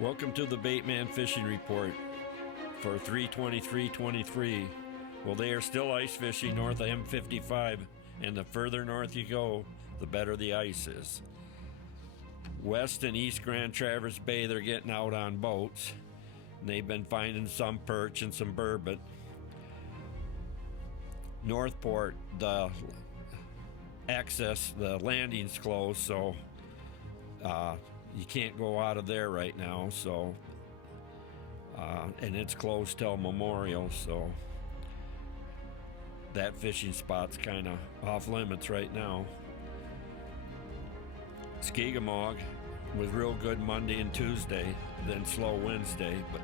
Welcome to the Baitmn Fishing Report for 3/23/23. Well, they are still ice fishing north of M55, and the further north you go, the better the ice is. West and East Grand Traverse Bay, they're getting out on boats. And they've been finding some perch and some burbot. Northport, the access, the landing's closed, so you can't go out of there right now. So, and it's closed till Memorial, so that fishing spot's kind of off limits right now. Skeegamog was real good Monday and Tuesday, then slow Wednesday, but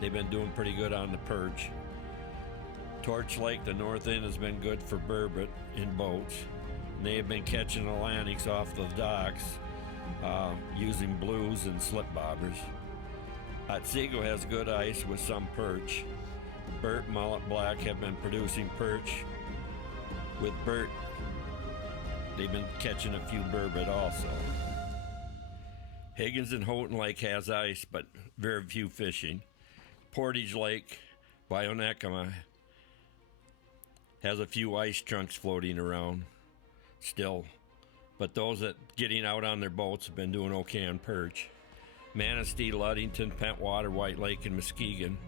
they've been doing pretty good on the perch. Torch Lake, the north end, has been good for burbot in boats. And they have been catching Atlantics off the docks using blues and slip bobbers. Otsego has good ice with some perch. Burt, Mullet, Black have been producing perch. With Burt, they've been catching a few burbot also. Higgins and Houghton Lake has ice, but very few fishing. Portage Lake by Onekama has a few ice chunks floating around still, but those that getting out on their boats have been doing okay on perch. Manistee, Ludington, Pentwater, White Lake, and Muskegon,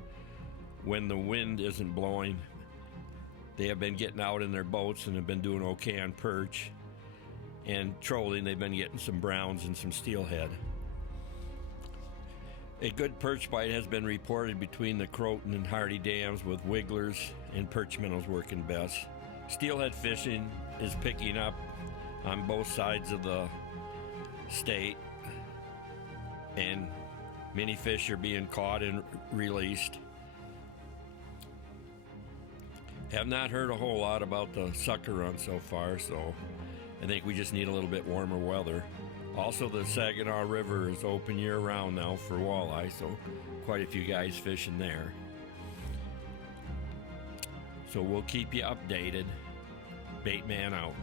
when the wind isn't blowing, they have been getting out in their boats and have been doing okay on perch. And trolling, they've been getting some browns and some steelhead. A good perch bite has been reported between the Croton and Hardy dams, with wigglers and perch minnows working best. Steelhead fishing is picking up on both sides of the state, and many fish are being caught and released. Have not heard a whole lot about the sucker run so far, so I think we just need a little bit warmer weather. Also, the Saginaw River is open year-round now for walleye, so quite a few guys fishing there. So we'll keep you updated. Baitman out.